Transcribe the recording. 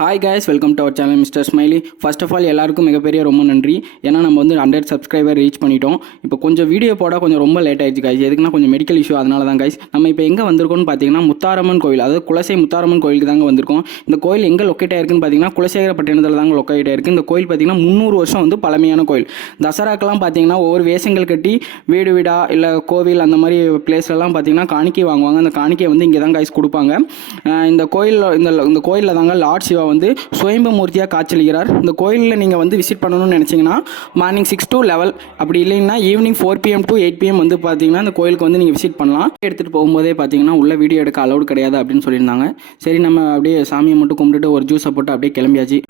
Hi guys, welcome to our channel mister Smiley. First of all எல்லாருக்கும் மிகப்பெரிய ரொம்ப நன்றி. ஏன்னா நம்ம வந்து 100 சப்ஸ்கிரைபர் ரீச் பண்ணிட்டோம். இப்போ கொஞ்சம் வீடியோ போட கொஞ்சம் ரொம்ப லேட் ஆயிடுச்சு guys. எதுக்குன்னா கொஞ்சம் மெடிக்கல் இஷ்யூ, அதனால தான் guys. நம்ம இப்போ எங்கே வந்திருக்கோம்னு பார்த்தீங்கன்னா முத்தாரம்மன் கோயில், அதாவது குலசை முத்தாரம்மன் கோயிலுக்கு தாங்க வந்திருக்கோம். இந்த கோயில் எங்கே லொக்கேட் ஆயிருக்குன்னு பார்த்தீங்கன்னா குலசேகரப்பட்டினத்தில் தாங்க லொக்கேட் ஆயிருக்கு. இந்த கோயில் பார்த்தீங்கன்னா 300 வருஷம் வந்து பழமையான கோயில். தசராக்கெல்லாம் பார்த்தீங்கன்னா ஒவ்வொரு வேஷங்கள் கட்டி வீடு வீடா இல்லை கோவில் அந்த மாதிரி பிளேஸ்லலாம் பார்த்தீங்கன்னா காணிக்கை வாங்குவாங்க. அந்த காணிக்கையை வந்து இங்கே தான் guys கொடுப்பாங்க. இந்த கோயிலில் தாங்க லார்ட் சிவா வந்து சுயம்பமூர்த்தியாக காட்சியளிக்கிறார். இந்த கோயிலில் நீங்கள் வந்து விசிட் பண்ணணும்னு நினச்சிங்கன்னா மார்னிங் 6 to 11, அப்படி இல்லைன்னா ஈவினிங் 4 PM to 8 PM வந்து பார்த்தீங்கன்னா இந்த கோயிலுக்கு வந்து நீங்கள் விசிட் பண்ணலாம். எடுத்துகிட்டு போகும்போதே பார்த்தீங்கன்னா உள்ள வீடியோ எடுக்க அலௌட் கிடையாது அப்படின்னு சொல்லியிருந்தாங்க. சரி, நம்ம அப்படியே சாமியை மட்டும் கும்பிட்டுட்டு ஒரு ஜூஸை போட்டு அப்படியே கிளம்பியாச்சு.